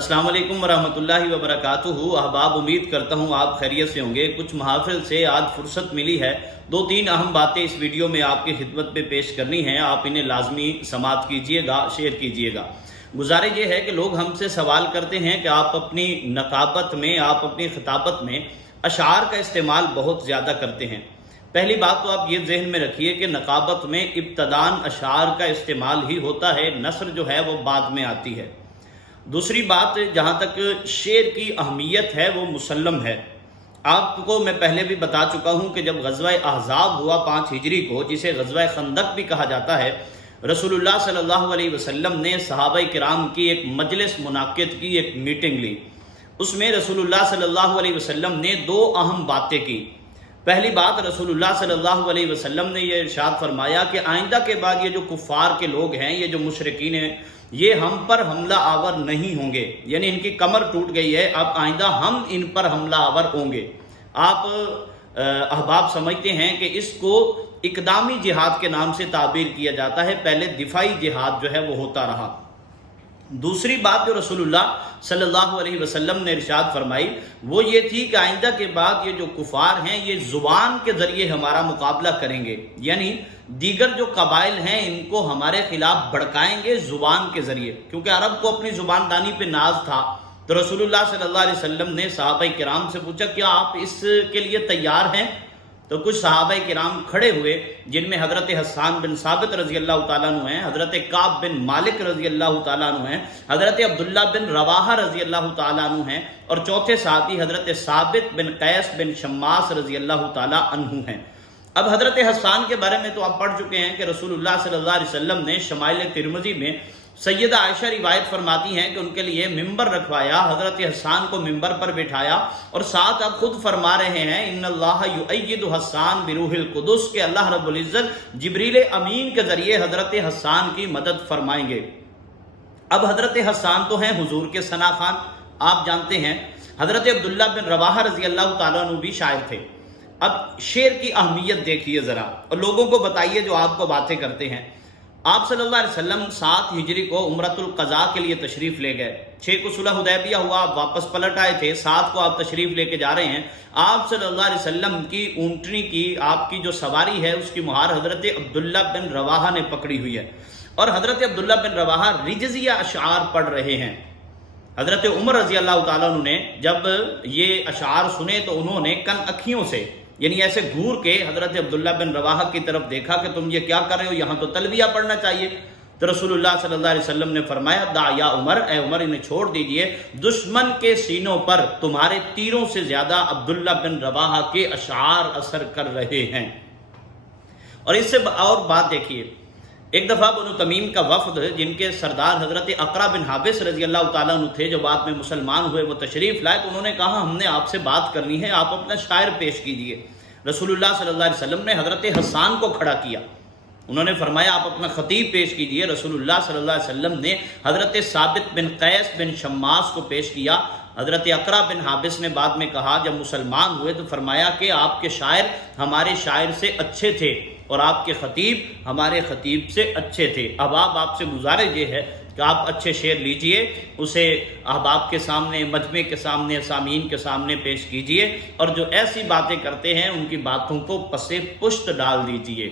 अस्सलाम वालेकुम वरहमतुल्लाहि वबरकातुहू। अहबाब, उम्मीद करता हूँ आप खैरियत से होंगे। कुछ महफिल से आज फुर्सत मिली है, दो तीन अहम बातें इस वीडियो में आपकी खिदमत में पेश करनी है। आप इन्हें लाजमी समाअत कीजिएगा, शेयर कीजिएगा। गुजारिश ये है कि लोग हमसे सवाल करते हैं कि आप अपनी नकाबत में, आप अपनी खिताबत में अशार का इस्तेमाल बहुत ज़्यादा करते हैं। पहली बात तो आप ये जहन में रखिए कि नकाबत में इब्तदान अशार का इस्तेमाल ही होता है, नस्र जो है वो बाद में आती है। दूसरी बात, जहाँ तक शेर की अहमियत है वो मुसल्लम है। आपको मैं पहले भी बता चुका हूँ कि जब ग़ज़वा अहज़ाब हुआ 5 हिजरी को, जिसे ग़ज़वा खंदक भी कहा जाता है, रसूलुल्लाह सल्लल्लाहु अलैहि वसल्लम ने सहाबाए किराम की एक मजलिस मुनाकिद की, एक मीटिंग ली। उसमें रसूलुल्लाह सल्लल्लाहु अलैहि वसल्लम ने 2 अहम बातें की। पहली बात, रसूलुल्लाह सल्लल्लाहु अलैहि वसल्लम ने यह इरशाद फरमाया कि आइंदा के बाद ये जो कुफ़ार के लोग हैं, ये जो मुशरिकीन हैं, ये हम पर हमला आवर नहीं होंगे, यानी इनकी कमर टूट गई है, अब आइंदा हम इन पर हमला आवर होंगे। आप अहबाब समझते हैं कि इसको इकदामी जिहाद के नाम से ताबीर किया जाता है। पहले दिफाई जिहाद जो है वो होता रहा। दूसरी बात जो रसूलुल्लाह सल्लल्लाहु अलैहि वसल्लम ने इरशाद फरमाई वो ये थी कि आइंदा के बाद ये जो कुफार हैं ये ज़ुबान के ज़रिए हमारा मुकाबला करेंगे, यानी दीगर जो कबाइल हैं इनको हमारे खिलाफ भड़काएंगे ज़ुबान के ज़रिए। क्योंकि अरब को अपनी ज़ुबानदानी पे नाज था, तो रसूलुल्लाह सल्लल्लाहु अलैहि वसल्लम ने सहाबाए किराम से पूछा, क्या आप इसके लिए तैयार हैं? तो कुछ सहाबाए किराम खड़े हुए, जिनमें हज़रत हस्सान बिन साबित रज़ी अल्लाह तआला अन्हु हैं, हज़रत काब बिन मालिक रज़ी अल्लाह तआला अन्हु हैं, हज़रत अब्दुल्ला बिन रवाहा रज़ी अल्लाह तआला अन्हु हैं, और चौथे साथी हज़रत साबित बिन कैस बिन शम्मास रज़ी अल्लाह तआला अन्हु हैं। अब हज़रत हस्सान के बारे में तो आप पढ़ चुके हैं कि रसूलुल्लाह सल्लल्लाहु अलैहि वसल्लम ने शमाइल तिरमिज़ी में सैयदा आयशा रिवायत फरमाती हैं कि उनके लिए मिंबर रखवाया, हज़रत हस्सान को मिंबर पर बिठाया, और साथ अब खुद फरमा रहे हैं, इन्नल्लाह युअय्यिदु हस्सान बिरूहिल कुदुस, के अल्लाह रब्बुल इज़्ज़त जिब्रील अमीन के ज़रिए हज़रत हस्सान की मदद फरमाएंगे। अब हज़रत हस्सान तो हैं हुजूर के सना खान, आप जानते हैं। हज़रत अब्दुल्ला बिन रवाहा रज़ी अल्लाह तआला अन्हु भी शायर थे। अब शेर की अहमियत देखिए ज़रा, और लोगों को बताइए जो आपको बातें करते हैं। आप सल्लल्लाहु अलैहि वसल्लम 7 हिजरी को उम्रतुल क़ज़ा के लिए तशरीफ़ ले गए। 6 को सुलह हुदैबिया हुआ, आप वापस पलट आए थे। 7 को आप तशरीफ़ लेके जा रहे हैं। आप सल्लल्लाहु अलैहि वसल्लम की ऊँटनी की, आपकी जो सवारी है उसकी मुहार हज़रत अब्दुल्ला बिन रवाहा ने पकड़ी हुई है, और हज़रत अब्दुल्ला बिन रवाहा रिजज़िया अशार पढ़ रहे हैं। हज़रत उमर रज़ी अल्लाह तआला अन्हु ने जब ये अशार सुने तो उन्होंने कन अखियों से, यानी ऐसे घूर के हज़रत अब्दुल्ला बिन रवाहा की तरफ देखा कि तुम ये क्या कर रहे हो, यहाँ तो तलबिया पढ़ना चाहिए। तो रसूलुल्लाह सल्लल्लाहु अलैहि वसल्लम ने फरमाया, दा या उमर, ए उमर, इन्हें छोड़ दीजिए, दुश्मन के सीनों पर तुम्हारे तीरों से ज़्यादा अब्दुल्ला बिन रवाहा के अशार असर कर रहे हैं। और इससे और बात देखिए, एक दफ़ा बनु तमीम का वफ़द, जिनके सरदार हज़रत अक़रा बिन हाबिस रज़ी अल्लाह तआला अन्हु थे, जो बाद में मुसलमान हुए, वो तशरीफ़ लाए, तो उन्होंने कहा, हमने आपसे बात करनी है, आप अपना शायर पेश कीजिए। रसूलुल्लाह सल्लल्लाहु अलैहि वसल्लम ने हज़रत हस्सान को खड़ा किया। उन्होंने फरमाया, आप अपना ख़तीब पेश कीजिए। रसूलुल्लाह सल्लल्लाहु अलैहि वसल्लम ने हज़रत साबित बिन कैस बिन शम्मास को पेश किया। हज़रत अक़रा बिन हाबिस ने बाद में कहा, जब मुसलमान हुए तो फरमाया कि आपके शायर हमारे शायर से अच्छे थे, और आपके ख़तीब हमारे ख़तीब से अच्छे थे। अब आपसे गुजारिश ये है कि आप अच्छे शेर लीजिए, उसे अहबाब के सामने, मजमे के सामने, सामीन के सामने पेश कीजिए, और जो ऐसी बातें करते हैं उनकी बातों को पसे पुश्त डाल दीजिए।